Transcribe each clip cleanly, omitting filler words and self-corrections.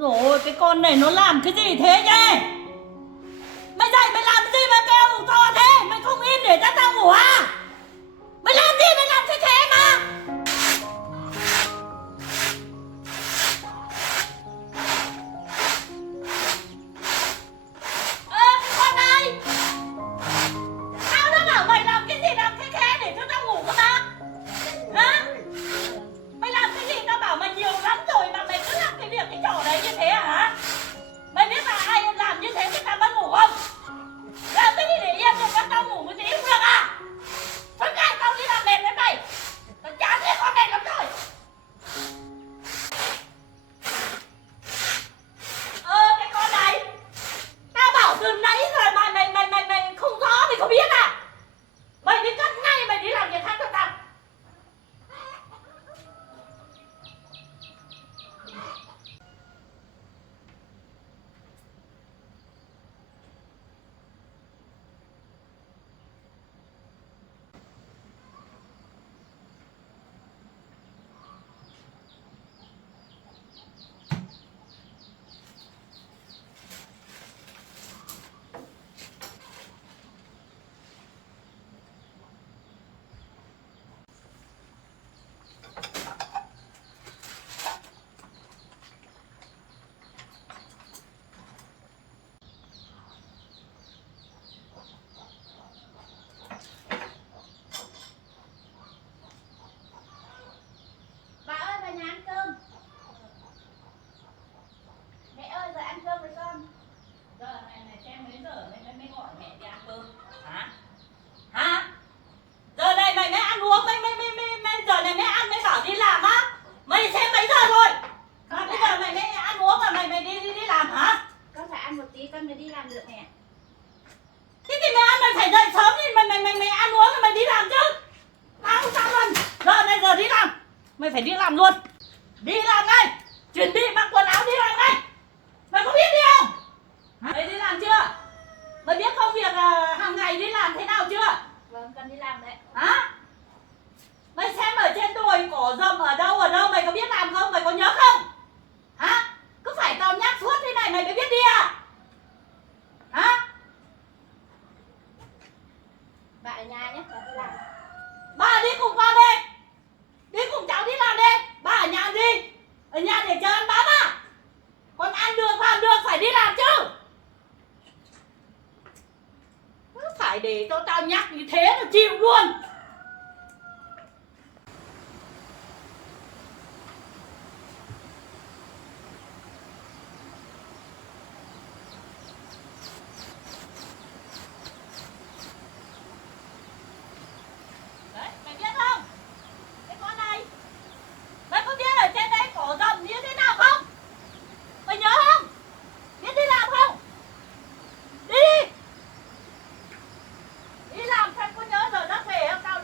Ôi dồi ôi, cái con này nó làm cái gì thế nhỉ? Mày dậy mày làm cái gì mà kêu to thế? Mày không im để cho tao ngủ à? Mày làm gì mày làm thế mà? Cái con này, tao đã bảo mày làm cái gì làm thế để cho tao ngủ cơ mà. Hả? Mày làm cái gì tao bảo mày nhiều lắm rồi mà mày cứ làm cái việc cái trò đấy như thế hả? Mày biết là ai làm như thế thì tao mất ngủ không? Làm cái gì để yên cho tao ngủ một tí cũng được à? Suốt ngày tao đi làm mệt với mày. Tao chán cái con này lắm rồi. Cái con này, tao bảo từ nãy rồi mà mày không rõ mày không biết à? Mày đi cất ngay mày đi làm việc khác cho tao. Bà ơi, bà nhà ăn cơm. Mẹ ơi, giờ ăn cơm rồi con. Giờ này xem mấy giờ mới gọi mẹ đi ăn cơm hả? Hả? Giờ này mày mới ăn uống mày giờ này mới ăn mới bảo đi làm á? Mày xem mấy giờ rồi? Mà bây giờ mày mới ăn uống mà mày đi làm hả? Con phải ăn một tí con mới đi làm được mẹ. Thế thì mày ăn mày phải dậy sớm đi mày ăn uống rồi mày đi làm chứ. Tao không sao luôn. Giờ này giờ đi làm. Mày phải đi làm luôn. Đi làm ngay. Chuẩn bị mặc quần áo đi làm ngay. Mày có biết đi không? Mày đi làm chưa? Mày biết công việc hàng ngày đi làm thế nào chưa? Vâng, con đi làm đấy. Hả? Mày xem ở trên đồi cỏ rậm ở đâu mày có biết làm không? Mày có nhớ không? Hả? Cứ phải tao nhắc suốt thế này mày mới biết đi à? Hả? Bà ở nhà nhé, bà đi làm. Bà đi cùng con đi. Đi cùng cháu đi làm đi. Bà ở nhà gì? Ở nhà để chờ ăn bám à? Còn ăn được làm được phải đi làm chứ. Cứ phải để cho tao nhắc như thế là chịu luôn. Đấy, mày biết không? Cái con này, mày có biết ở trên đây cỏ rậm như thế nào không? Mày nhớ không? Biết đi làm không? Đi đi. Đi làm xem có nhớ giờ giấc về không? Tao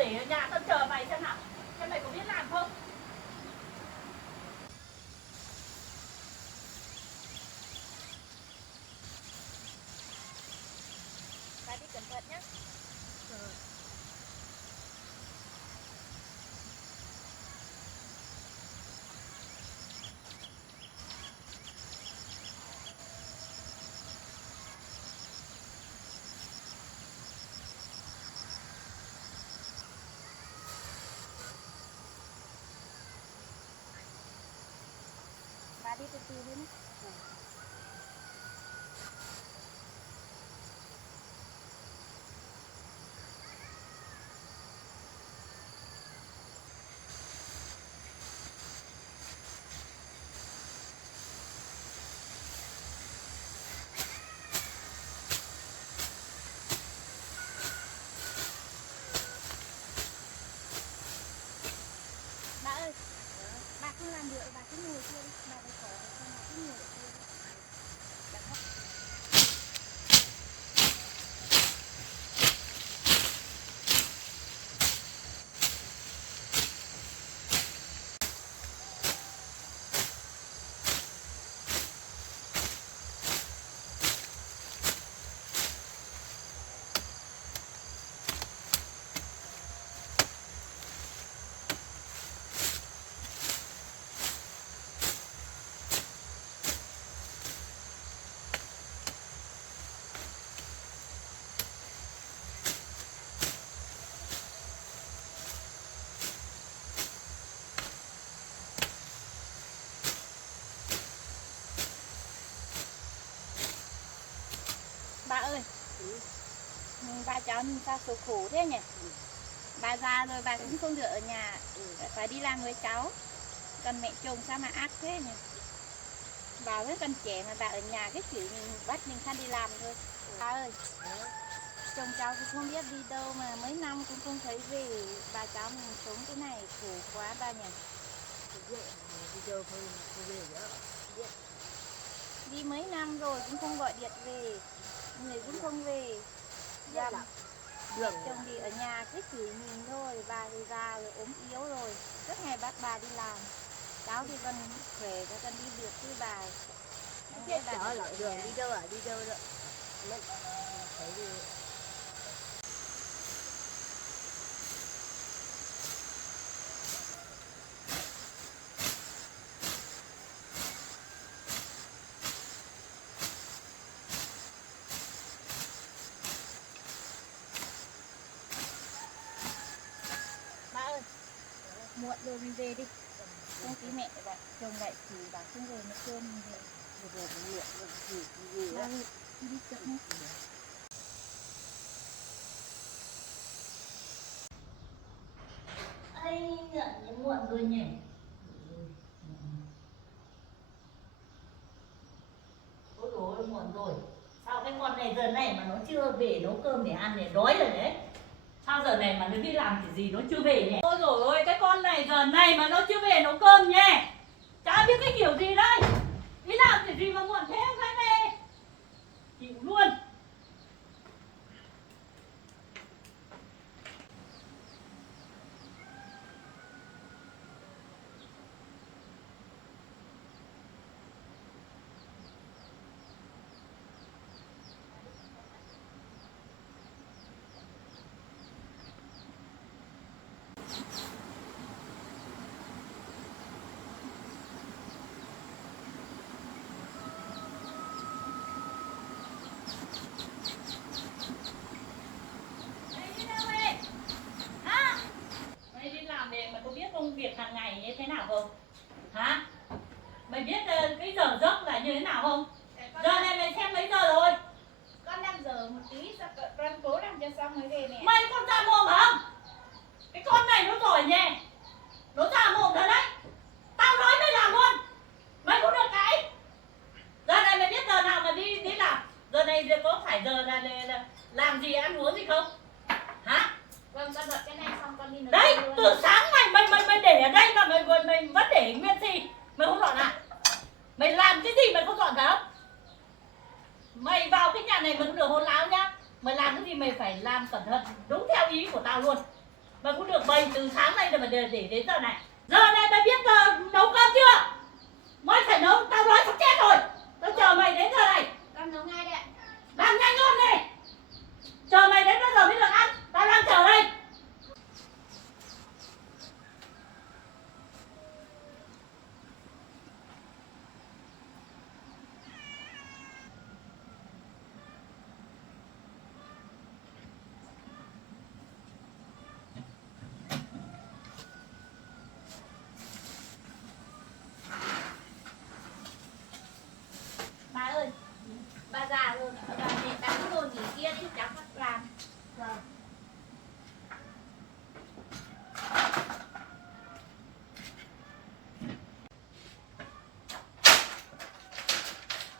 ba cháu mình sao số khổ thế nhỉ? Bà già rồi bà cũng không được ở nhà, phải đi làm với cháu. Còn mẹ chồng sao mà ác thế nhỉ? Bà với con trẻ mà bà ở nhà cái kiểu mình bắt mình sang đi làm thôi. Bà ơi, chồng cháu cũng không biết đi đâu mà mấy năm cũng không thấy về. Bà cháu mình sống cái này khổ quá ba nhỉ? Đi mấy năm rồi cũng không gọi điện về, người cũng không về. Dằm chồng thì ở nhà cái chửi mình thôi, bà thì già rồi ốm yếu rồi, suốt ngày bắt bà đi làm. Cháu thì còn khỏe, cho con đi được với bà. Chết trở lại đường đi đâu à, đi đâu đó. Thấy đi. Ba ơi, muộn rồi mình về đi. Không tí mẹ bảo chồng lại chỉ bảo không về một cơm mình về. Rồi muộn rồi gì Ba đó. ơi, đi chậm nhé. Anh nhận muộn rồi nhỉ. Ôi dồi ôi, muộn rồi. Sao cái con này giờ này mà nó chưa về nấu cơm để ăn để đói rồi đấy. Sao giờ này mà nó đi làm cái gì nó chưa về nhỉ? Ôi dồi ôi, cái con này giờ này mà nó chưa về nấu cơm nhỉ. Chả biết cái kiểu gì đây. Đi làm cái gì mà muộn thế không phải về. Chịu luôn. Mày đi làm về mà có biết công việc hàng ngày như thế nào không? Hả? Mày biết cái giờ giấc là như thế nào không? Giờ này mày xem mấy giờ rồi? Con 5 giờ một tí, sao con cố làm cho xong mới về mẹ. Mày con ra mồm không? Cái con này nó giỏi nhỉ? Nó ra mồm thật đấy. Tao nói mày làm luôn. Mày cũng được cái. Giờ này mày biết giờ nào mà đi làm? Giờ này có phải giờ là làm gì ăn uống gì không? Hả? Vâng, con dọn cái này xong con đi nấu Đấy, cơm luôn. từ sáng mày để ở đây mà mày vẫn để nguyên gì? Mày không dọn à? Mày làm cái gì mày không dọn cả không? Mày vào cái nhà này mà không được hôn láo nhá. Mày làm cái gì mày phải làm cẩn thận đúng theo ý của tao luôn. Mày cũng được bày từ sáng nay rồi mà để đến giờ này. Giờ này mày biết nấu cơm chưa? Mày phải nấu, tao nói sắp chết rồi. Tao chờ mày đến giờ này. Con nấu ngay đấy ạ. Làm nhanh luôn đi. Chờ mày đến bao giờ mới được ăn. Tao đang chờ đây. Bà ơi, bà già rồi, bà mẹ đang ngồi nghỉ kia đi, cháu bắt làm.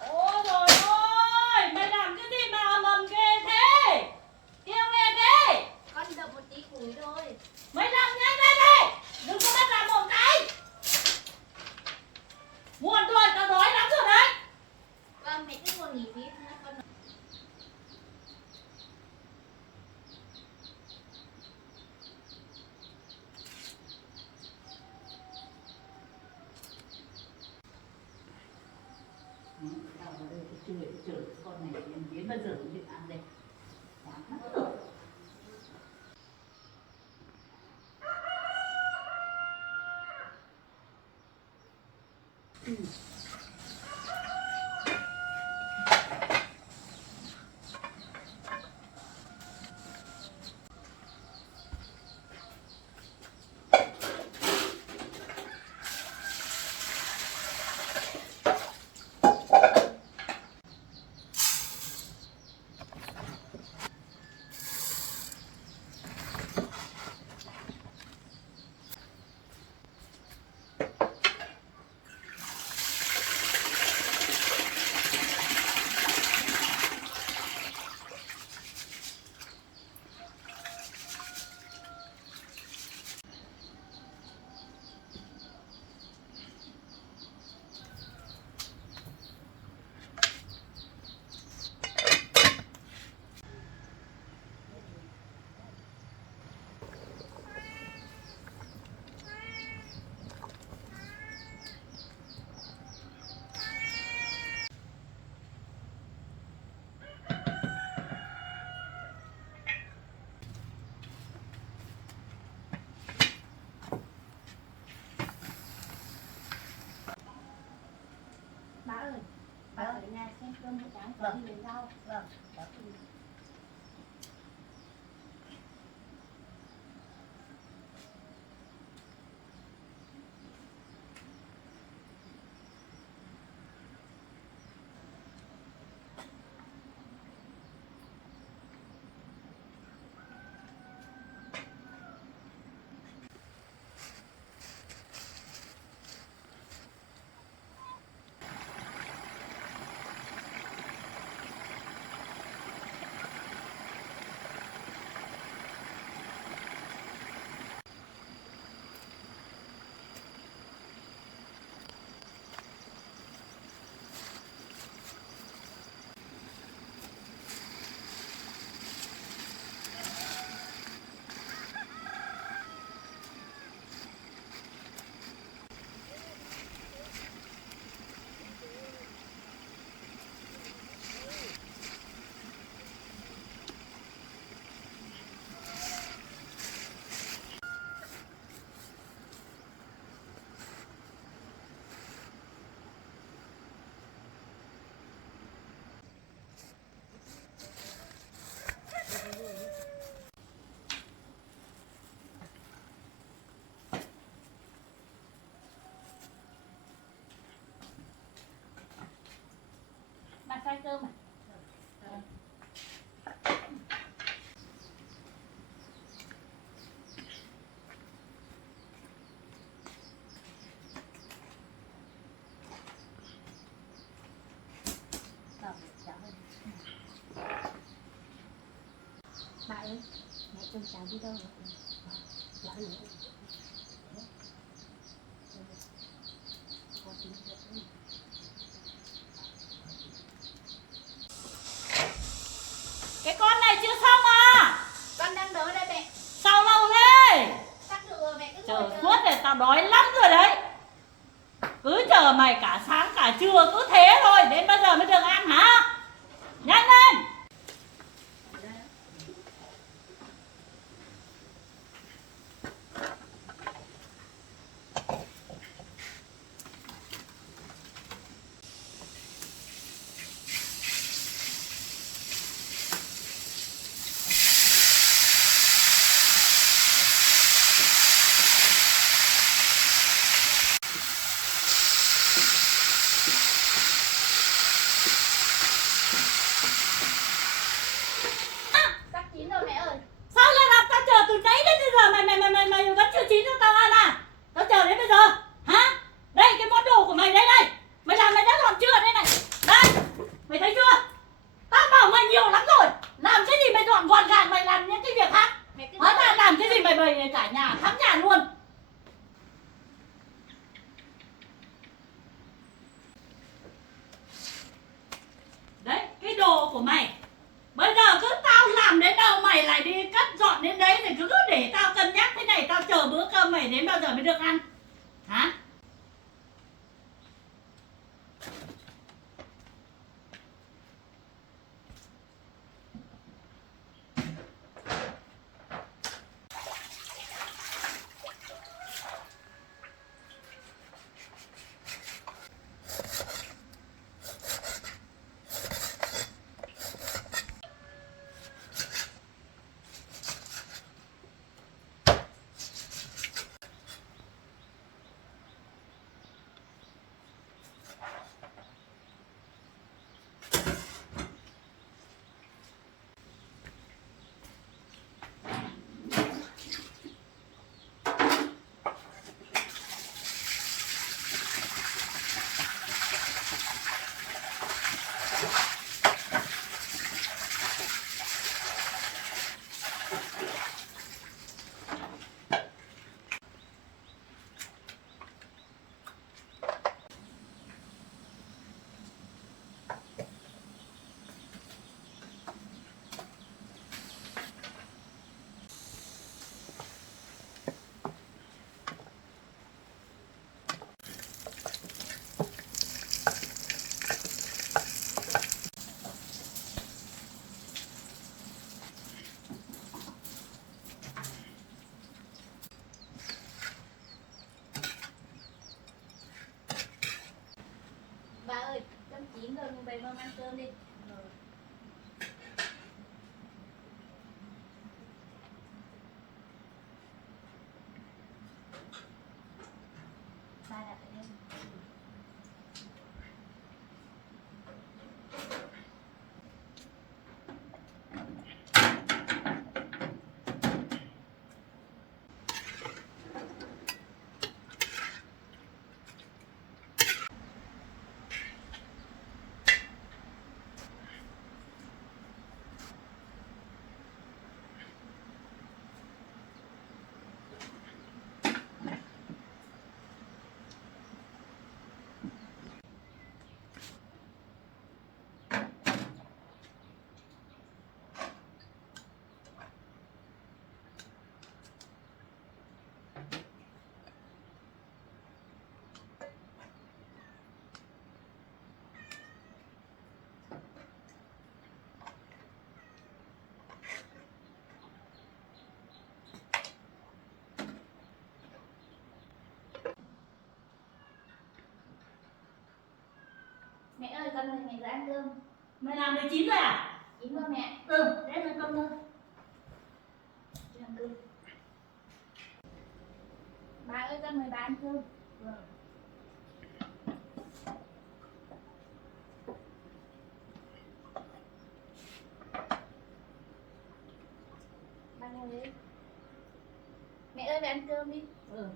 Ôi rồi ôi, mày làm cái gì mà ầm ầm ghê thế? Kêu nghe ghê. Con đập một tí củi thôi. Mày làm nhanh lên đi. Đừng có bắt làm một cái. Muộn rồi, tao đói lắm rồi đấy. Vâng, mẹ cứ ngồi nghỉ tí nữa con. Tao ở đây chửi con này đến bao giờ cũng được ăn đây. Chán lắm rồi. ăn cơm buổi sáng có đi lấy rau. Vâng. Bà xay cơm à? Bà ơi, mẹ chồng cháu đi đâu rồi? Dạ nữa. Cái con này chưa xong à? Con đang đỡ đây mẹ. Sao lâu thế? Sắp được rồi mẹ cứ Chờ ngồi suốt rồi, tao đói lắm rồi đấy. Cứ chờ mày cả sáng cả trưa cứ thế thôi, đến bao giờ mới được ăn hả? Nhanh lên. Sắp chín rồi mẹ ơi. Sao lại đặt tao chờ từ nãy đến bây giờ mày vẫn chưa chín cho tao ăn à? Tao chờ đến bây giờ hả? Đây cái món đồ của mày đây này. Mày làm mày đã dọn chưa đây này? Đây, mày thấy chưa? Tao bảo mày nhiều lắm rồi. Làm cái gì mày dọn gọn gàng, mày làm những cái việc khác. Mẹ cứ Hóa ra làm cái gì mày bày cả nhà khắp nhà luôn. Đấy, cái đồ của mày. Bây giờ cứ tao làm đến đâu mày lại đi cất dọn đến đấy, thì cứ để tao cân nhắc thế này, tao chờ bữa cơm mày đến bao giờ mới được ăn hả? mẹ ra ăn cơm. Mày làm được 9 rồi à? Chín rồi mẹ. Ừ, thế ăn cơm thôi. Đi ăn cơm. Ba ơi, con mời ba ăn cơm. Ba ngồi đi. Mẹ ơi, về ăn cơm đi. Ừ.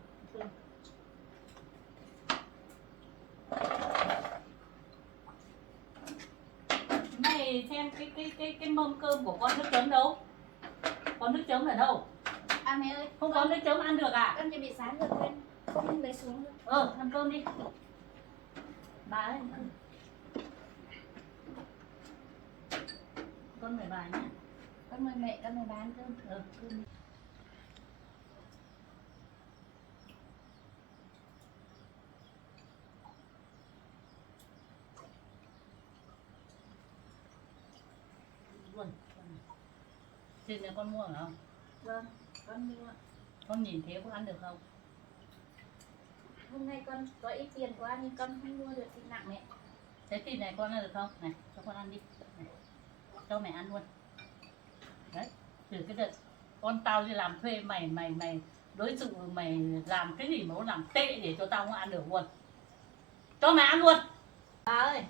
Mày xem cái mâm cơm của con nước chấm đâu? Con nước chấm ở đâu? À mẹ ơi, Không có nước chấm ăn được à? con chuẩn bị sáng rồi quên không lấy xuống được. Ăn cơm đi. Bà ơi, ăn cơm. Con mời bà nhé. Con mời mẹ, con mời ba ăn cơm. Cơm đi. Luôn. Trên này con mua phải không? Vâng, con mua. Con nhìn thế con ăn được không? Hôm nay con có ít tiền quá nhưng con không mua được thịt nặng mẹ. Thế thịt này con ăn được không? Này, cho con ăn đi. Này. Cho mẹ ăn luôn. Đấy, từ cái đợt con tao đi làm thuê mày đối xử mày làm cái gì mà nó làm tệ để cho tao không ăn được luôn. Cho mẹ ăn luôn. Bà ơi,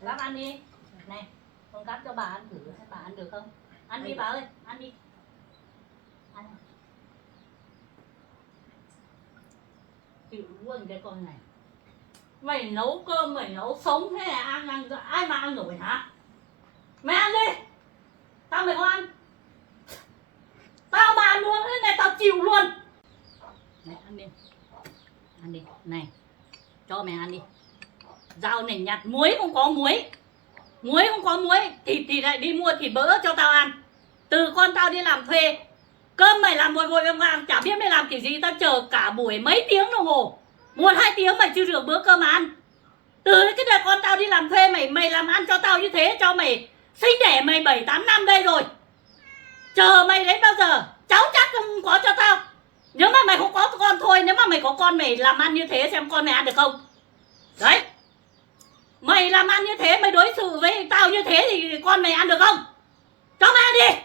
gắp ăn đi. Này, con gắp cho bà ăn thử xem bà ăn được không? Ăn đi bà ơi, ăn đi. Ăn. Chịu luôn cái con này. Mày nấu cơm, mày nấu sống thế này ăn ai mà ăn nổi hả? Mày ăn đi. Tao mày không ăn. Tao mà ăn luôn thế này tao chịu luôn. Này ăn đi. Ăn đi. Này. Cho mày ăn đi. Dạo này nhặt muối không có muối. Muối không có muối. Thịt thì lại đi mua thịt bỡ cho tao ăn. Từ con tao đi làm thuê. Cơm mày làm vội vội vàng chả biết mày làm kiểu gì. Tao chờ cả buổi mấy tiếng đồng hồ. 1-2 tiếng mày chưa được bữa cơm mà ăn. Từ cái đời con tao đi làm thuê mày làm ăn cho tao như thế. Cho mày sinh đẻ mày 7-8 năm đây rồi. Chờ mày đến bao giờ? Cháu chắc không có cho tao. Nếu mà mày không có con thôi. Nếu mà mày có con mày làm ăn như thế xem con mày ăn được không? Đấy. Mày làm ăn như thế, mày đối xử với tao như thế thì con mày ăn được không? Cho mày ăn đi.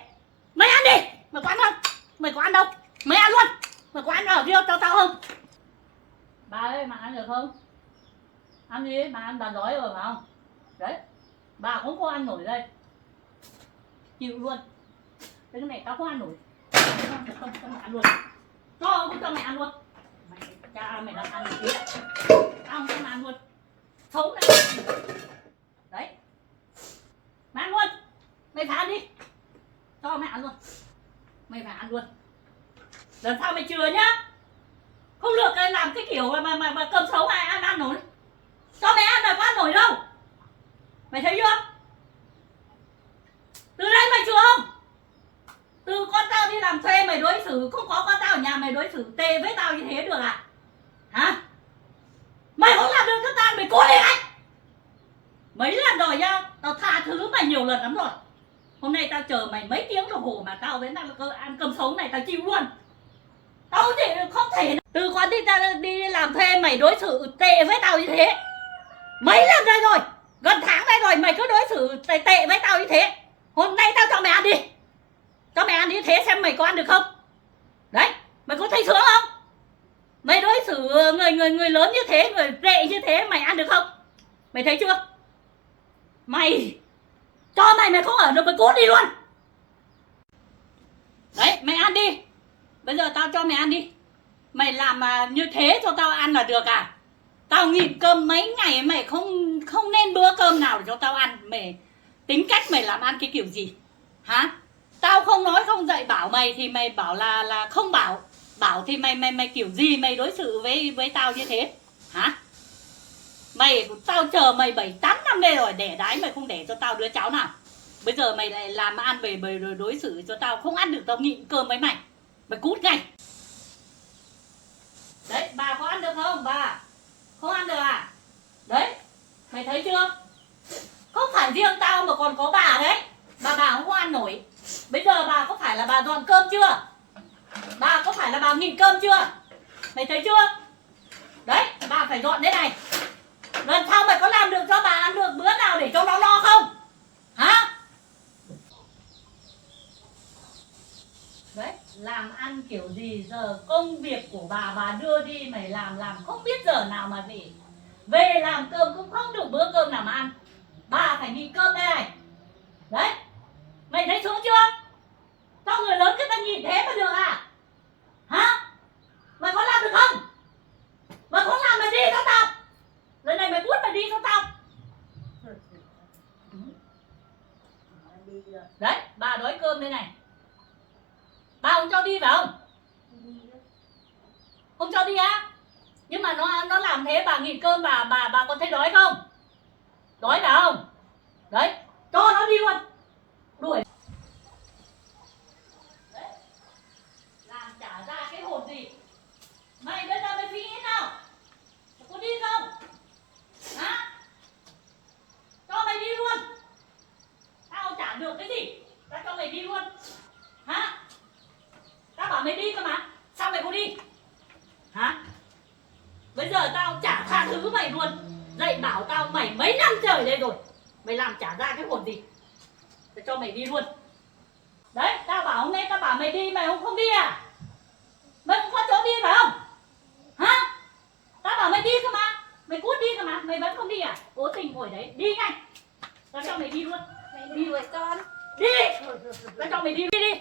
Mày ăn đi. Mày có ăn không? Mày có ăn đâu? Mày ăn luôn. Mày có ăn ở riêng cho tao không? Bà ơi, bà ăn được không? Ăn đi, bà ăn bà đói rồi phải không? Đấy. Bà không có ăn nổi đây. Chịu luôn. Cái này tao không ăn nổi. Không ăn luôn. Cho mày ăn luôn. Mày cha mày đang ăn gì đấy. Tao không ăn luôn. Sống đấy. Đấy. Mày ăn luôn. Mày phải ăn đi. Cho mày ăn luôn. Mày phải ăn luôn. Lần sau mày chừa nhá. Không được làm cái kiểu mà cơm xấu ai ăn nổi. Cho mày ăn là có ăn nổi đâu. Mày thấy chưa? Từ đây mày chừa không? Từ con tao đi làm thuê mày đối xử không có con tao ở nhà mày đối xử tệ với tao như thế được à? Hả? Mày không làm được cho tao mày cố lên anh. Mấy lần rồi nhá, tao tha thứ mày nhiều lần lắm rồi. Hôm nay tao chờ mày mấy tiếng đồng hồ mà tao đến tao ăn cơm sống này tao chịu luôn. Tao không thể. Từ con đi làm thuê mày đối xử tệ với tao như thế. Mấy lần đây rồi, gần tháng đây rồi mày cứ đối xử tệ với tao như thế. Hôm nay tao cho mày ăn đi. Cho mày ăn như thế xem mày có ăn được không? Đấy, mày có thấy sướng không? Mày đối xử người lớn như thế, người tệ như thế mày ăn được không? Mày thấy chưa? Mày cho mày không ở được mày cút đi luôn. Đấy, mày ăn đi. Bây giờ tao cho mày ăn đi. Mày làm mà như thế cho tao ăn là được à? Tao nghỉ cơm mấy ngày mày không nên bữa cơm nào để cho tao ăn. Mày tính cách mày làm ăn cái kiểu gì? Hả? Tao không nói không dạy bảo mày thì mày bảo là không bảo. Bảo thì mày kiểu gì mày đối xử với tao như thế? Hả? Tao chờ mày 7-8 năm đây rồi, đẻ đái mày không đẻ cho tao đứa cháu nào. Bây giờ mày lại làm ăn về rồi đối xử cho tao không ăn được, tao nhịn cơm với mày. Mày cút ngay. Đấy, bà có ăn được không bà? Không ăn được à? Đấy, mày thấy chưa? Không phải riêng tao mà còn có bà đấy. Bà không có ăn nổi. Bây giờ bà có phải là bà dọn cơm chưa? Bà có phải là bà nghỉ cơm chưa? Mày thấy chưa? Đấy, bà phải dọn thế này. Lần sau mày có làm được cho bà ăn được bữa nào để cho nó no không? Hả? Đấy, làm ăn kiểu gì giờ công việc của bà đưa đi mày làm không biết giờ nào mà về. Về làm cơm cũng không được bữa cơm nào mà ăn. Bà phải nhịn cơm đây này. Đấy, mày thấy xuống chưa? Cho người lớn người ta nhìn thế mà được à? Hả? Mày có làm được không? Mày không làm mày đi cho tao. Lần này mày cút mày đi cho tao. Đấy, bà đói cơm đây này. Bà không cho đi phải không? Không cho đi á? Nhưng mà nó làm thế bà nghỉ cơm bà có thấy đói không? Đói phải không? Đấy, cho nó đi luôn. Đuổi. Đấy. Làm trả ra cái hồn gì. Mày bây giờ mày suy nghĩ nào? Mày có đi không? Hả? Cho mày đi luôn. Tao trả được cái gì? Tao cho mày đi luôn. Hả? Tao bảo mày đi cơ mà. Sao mày không đi? Hả? Bây giờ tao trả tha thứ mày luôn. Dạy bảo tao mày mấy năm trời đây rồi. Mày làm trả ra cái hồn gì? Tao cho mày đi luôn. Đấy, tao bảo hôm nay tao bảo mày đi mày không đi à? Mày không có chỗ đi phải không? Hả? Tao bảo mày đi cơ mà. Mày cút đi cơ mà. Mày vẫn không đi à? Cố tình ngồi đấy. Đi ngay. Tao cho mày đi luôn. Mẹ đi đuổi con. Đi đi. Tao cho mày đi đi.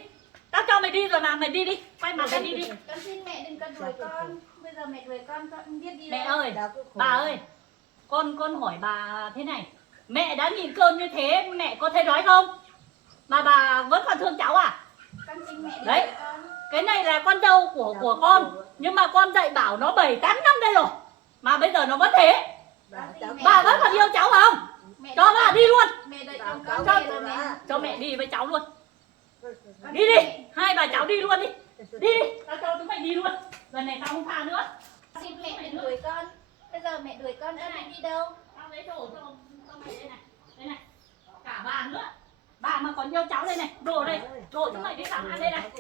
Tao cho mày đi rồi mà. Mày đi đi. Quay mặt mày đi đi. Con xin mẹ đừng có đuổi con. Bây giờ mẹ đuổi con không biết đi Mẹ đâu. ơi, bà ơi. Con hỏi bà thế này. Mẹ đã nhịn cơm như thế mẹ có thấy đói không? Mà bà vẫn còn thương cháu à? Con xin mẹ đừng Đấy. đuổi con. Cái này là con dâu của con. Nhưng mà con dạy bảo nó 7-8 năm đây rồi. Mà bây giờ nó vẫn thế. Bà vẫn còn yêu cháu phải không? Mẹ Cho bà đi luôn. Mẹ đợi chồng con Cho, về rồi mẹ. cho mẹ đi với cháu luôn. Con Đi xin đi. mẹ. Hai bà cháu đi luôn đi. Đi đi. Tao cho chúng mày đi luôn. Lần này tao không tha nữa. Xin mẹ đừng đuổi con. Bây giờ mẹ đuổi con định đi đâu? Tao lấy đồ cho mày đây này. Đây này. Cả bà nữa. Bà mà còn yêu cháu đây này. Đồ đây. Đồ chúng mày đi làm ăn đây này.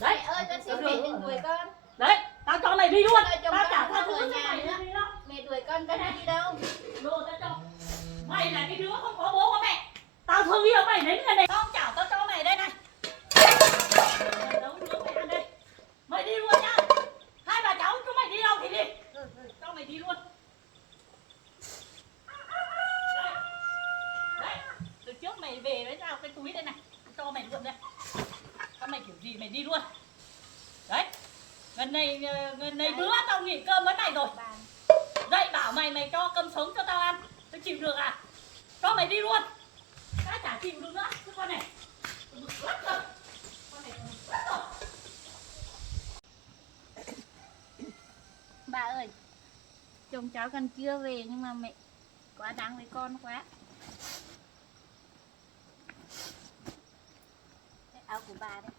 Đấy. Mẹ ơi con xin mẹ đừng đuổi con. Đấy. Tao cho mày đi luôn. Đợi chồng Tao con trả không tha ở thứ cho nhà mày nữa. đi đâu. Mẹ đuổi con đi đâu? Đồ tao cho. Mày là cái đứa không có bố có mẹ. Tao thương yêu mày đến người này. Tao chảo tao cho mày đây này. Nấu nước mày ăn đây. Mày đi luôn nhá. Hai bà cháu chúng mày đi đâu thì đi. Cho mày đi luôn. Đấy. Từ trước mày về với tao cái túi đây này. Cho mày luôn đây. Sao mày kiểu gì mày đi luôn. Đấy. Lần này bữa tao nghỉ cơm với mày rồi. Dạy bảo mày cho cơm sống cho tao ăn. Tao chịu được à? Cho mày đi luôn. Tao chả chịu được nữa. Cái con này. Bực lắm rồi. Con này bực lắm rồi. Bà ơi, chồng cháu còn chưa về nhưng mà mẹ quá đáng với con quá. Cái áo của bà đấy.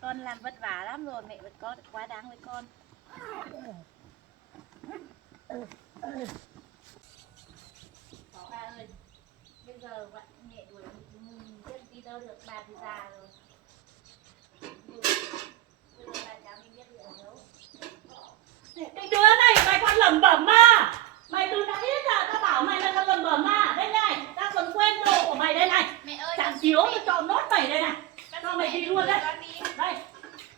Con làm vất vả lắm rồi, mẹ vẫn có quá đáng với con. Bà ơi, bây giờ mẹ đuổi biết đi đâu được, bà thì già rồi. Bây giờ bà cháu mình biết đi ở đâu. Cái đứa này mày còn lẩm bẩm mà. Mày từ nãy đến giờ tao bảo mày là còn lẩm bẩm mà. Đây này, tao còn quên đồ của mày đây này. Mẹ ơi, Chẳng chiếu tao cho nốt mày đây này. Cho mày đi luôn đấy. con đi. Đây,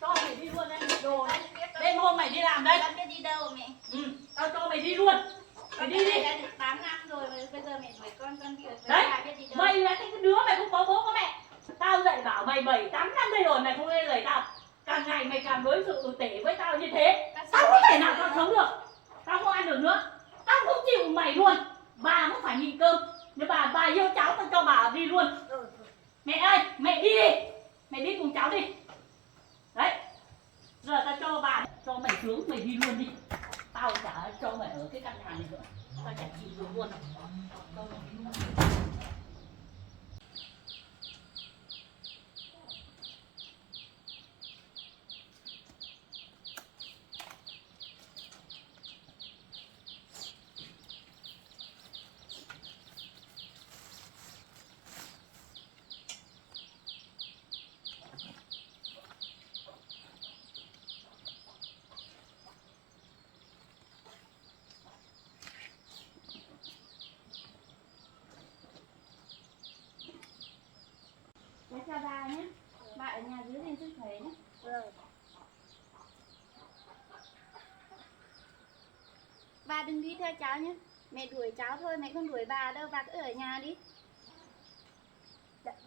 cho mày đi luôn đây. Đồ Con này. biết con, Đêm hôm mày đi làm đây. con biết đi đâu mẹ. Tao cho mày đi luôn. Mày Con đi đi. đã được 8 năm rồi, bây giờ mẹ đuổi con đi ở với Đấy, bà biết đi đâu. mày là cái đứa mày không có bố có mẹ. Tao dạy bảo mày 7-8 năm đây rồi mày không nghe lời tao. Càng ngày mày càng đối xử tệ với tao như thế. Tao không thể nào tao sống được. Tao không ăn được nữa. Tao không chịu mày luôn. Bà cũng phải nhịn cơm. Nhưng bà yêu cháu tao cho bà đi luôn. Mẹ ơi, mẹ đi đi. Mẹ đi cùng cháu đi. Đấy. Giờ tao cho bà cho mày xuống mày đi luôn đi. Tao chả cho mày ở cái căn nhà này nữa. Tao chả chịu được luôn. Cho mày đi luôn. Bà đừng đi theo cháu nhé. Mẹ đuổi cháu thôi, mẹ không đuổi bà đâu, bà cứ ở nhà đi.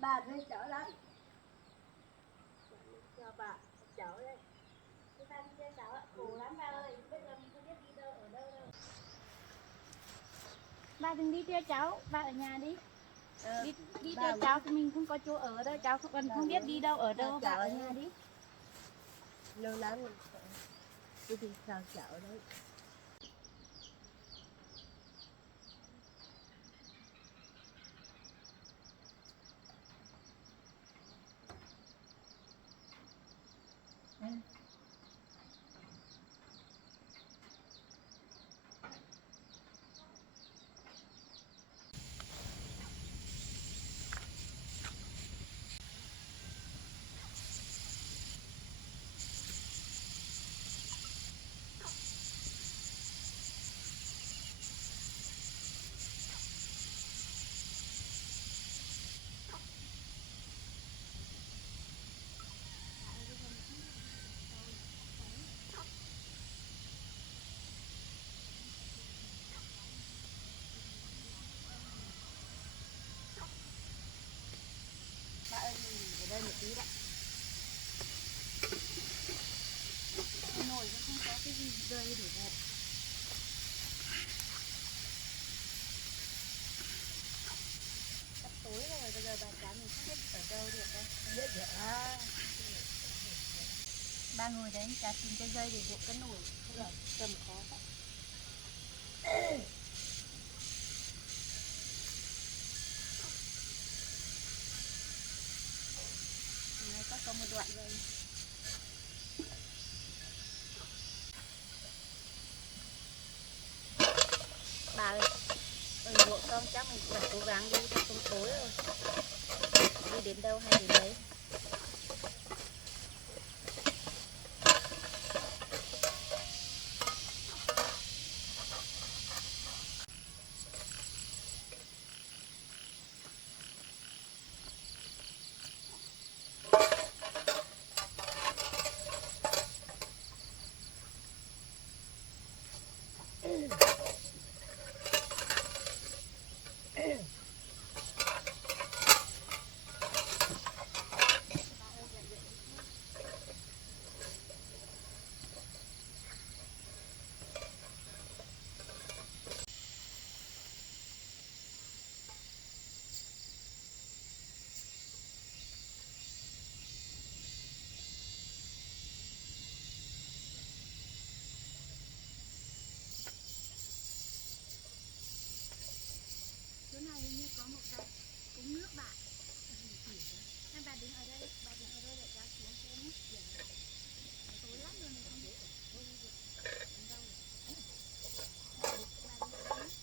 Bà với cháu lắm. Cho bà cháu đây. Bà đi theo cháu ạ, khổ lắm bà ơi. Bây giờ mình không biết đi đâu ở đâu đâu. Bà đừng đi theo cháu, bà ở nhà đi. Đi bà theo cháu thì mình không có chỗ ở đâu, cháu còn không biết đi đâu ở đâu, bà ở nhà đi. Lâu lắm rồi. Tôi đi chào cháu đấy. Bà ơi, mình nghỉ ở đây một tí đã. Nồi cũng không có cái gì rơi để vụt. Sắp tối rồi, bây giờ bà cháu mình không biết ở đâu được đâu. Biết rồi. Ba ngồi đấy, cháu tìm cái dây để buộc cái nồi. Rồi, cầm khó quá. Này có một đoạn rồi. Bà ơi, ruộng cơm chắc mình phải cố gắng đi, không tối rồi. Đi đến đâu hay đến đấy. Chỗ này hình như có một cái cống nước bạn. Nên bà đứng ở đây để cháu xuống xem nhé. Tối lắm rồi mình không biết đi được đến đâu rồi. Bà đi ở đây nhé.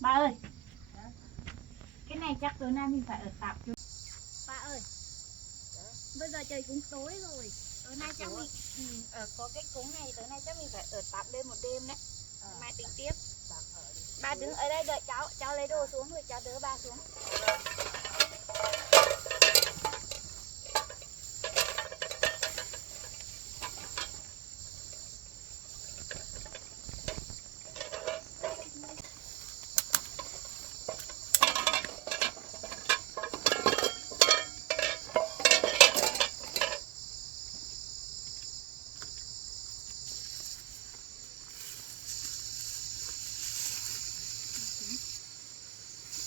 Bà ơi, cái này chắc tối nay mình phải ở tạm chứ. Bà ơi, bây giờ trời cũng tối rồi. Tối nay chắc mình ở có cái cống này, tối nay chắc mình phải ở tạm đêm một đêm đấy. Mai tính tiếp. Bà đứng ở đây đợi cháu lấy đồ xuống rồi cháu đỡ bà xuống.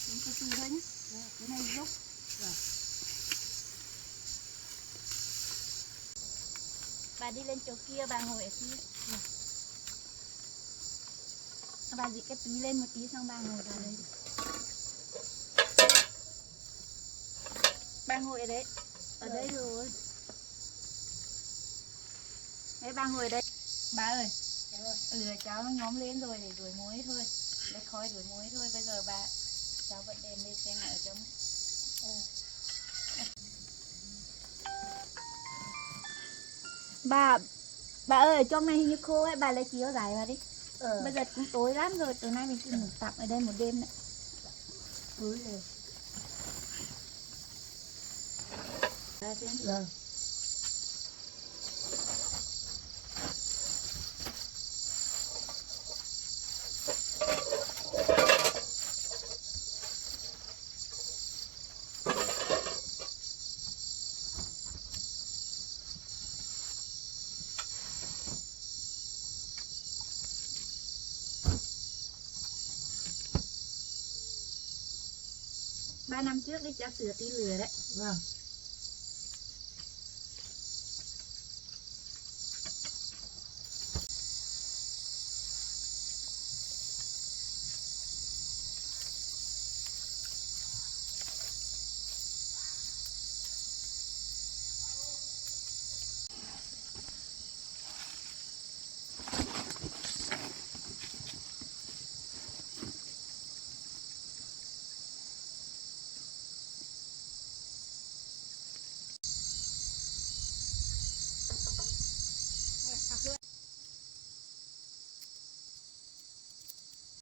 Xuống từ từ thôi nhé. Cái này dốc. Bà đi lên chỗ kia, bà ngồi ở kia. Bà dịch cái túi lên một tí xong bà ngồi vào đây. Bà ngồi ở đấy. Ở đây rồi. Đấy bà ngồi ở đây. Bà ơi. Cháu nó nhóm lên rồi để đuổi muối thôi. Lấy khói đuổi muối thôi. Bây giờ cháu vẫn đem lên xem lại ở trong. Bà ơi, ở trong này hình như khô ấy, bà lấy chiếu dài vào đi. Bây giờ cũng tối lắm rồi, tối nay mình cứ ngủ tạm ở đây một đêm nữa. Tối rồi. Vâng. Ba năm trước đi cho sửa tí lừa đấy. Vâng.